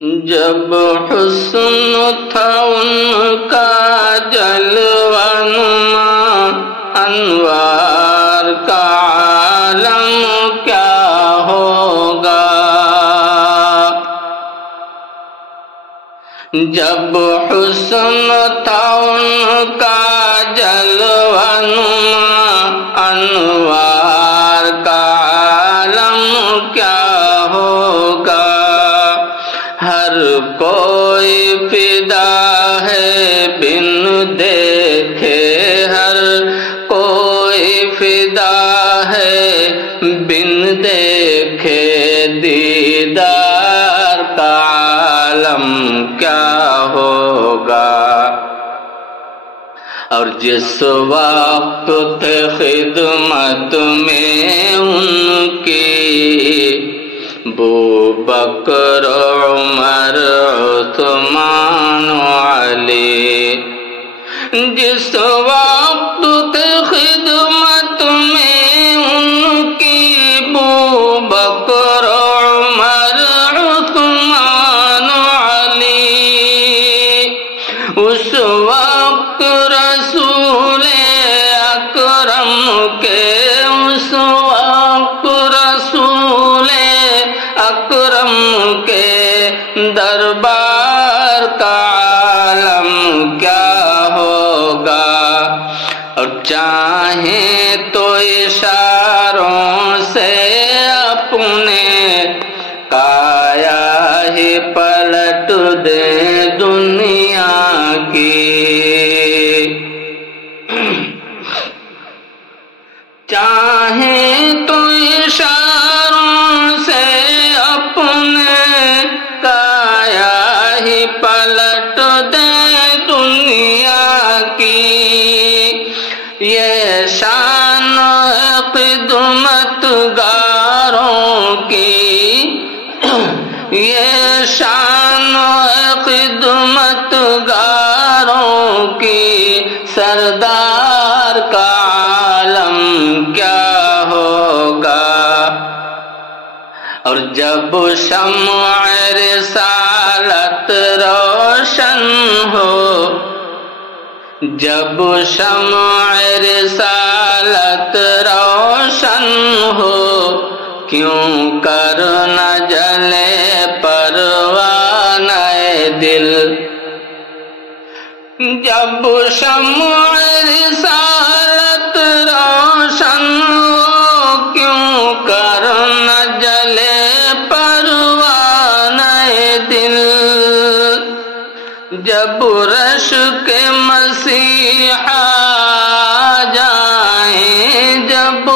جب حسن تھا ان کا جلوہ نما، انوار کا عالم کیا ہوگا؟ جب حسن تھا ان کا جلوہ نما، انوار کا عالم کیا ہوگا؟ ہر کوئی فدا ہے بن دیکھے، ہر کوئی فدا ہے بن دیکھے، دیدار کا عالم کیا ہوگا؟ اور جس وقت تھے خدمت میں ان کی ابوبکر، عمر، عثمان و علی، جس وقت تھے خدمت میں ان کی ابوبکر، عمر، عثمان و علی، اس وقت رسول اکرم کے، اس وقت رسول اکرم کے دربار کا عالم کیا ہوگا؟ اور چاہیں تو اشاروں سے اپنے کایا ہی پلٹ دے دنیا کی، چاہیں تو اشاروں سے اپنے کایا ہی پلٹ دے دنیا کی، یہ شان خدمت گاروں کی، یہ شان خدمت گاروں کی، سردار کا عالم کیا ہوگا؟ اور جب شمع رسالت روشن ہو، جب شمع رسالت روشن ہو، کیوں کر نہ جلے پروانہ دل؟ جب شمع رسالت روشن ہو، کیوں کر نہ جلے پروانہ دل؟ جب رشک مسیحا جائیں، جب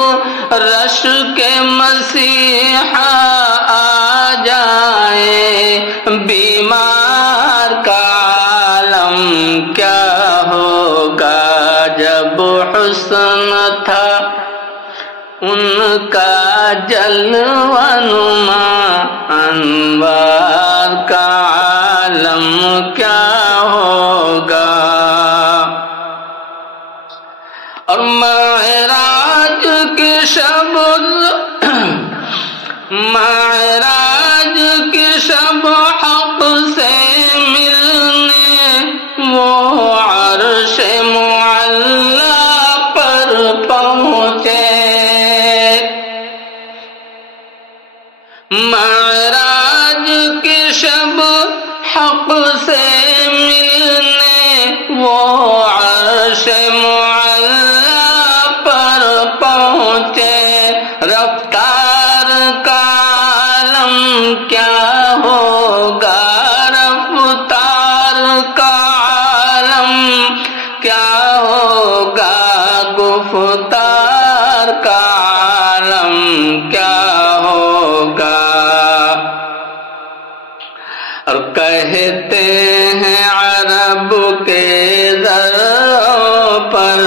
رشک مسیحا آ جائیں، بیمار کا عالم کیا ہوگا؟ جب حسن تھا ان کا جلوہ نما، انوار کا عالم کیا ہوگا؟ اور معراج کی شب، معراج کی شب حق سے ملنے وہ عرش معلی پر پہنچے، معراج کی شب حق سے ملنے وہ عرش معلی پر پہنچے، رفتار کا عالم کیا ہوگا؟ رفتار کا عالم کیا ہوگا؟ گفتار کا عالم کیا ہوگا؟ اور کہتے ہیں عرب کے ذروں پر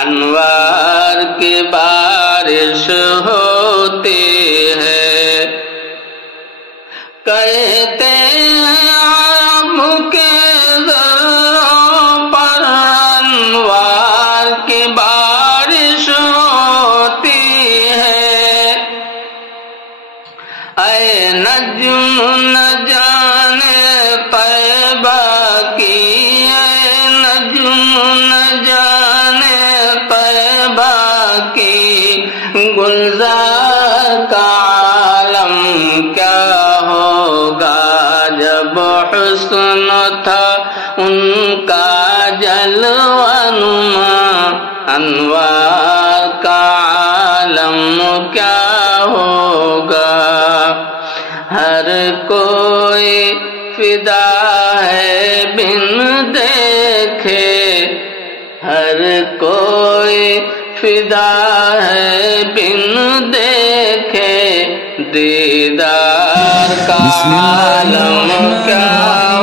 انوار کی بارش ہوتی ہے، کہتے ہیں عرب کے ذروں پر انوار کی بارش ہوتی ہے، اے نجم نہ جان گلزار کا عالم کیا ہوگا جب حسن تھا ان کا جلوہ نما انوار کا عالم کیا ہوگا ہر کوئی فدا ہے بن دیکھے ہر کوئی فدا ہے بن دیکھے دیدار کا عالم کیا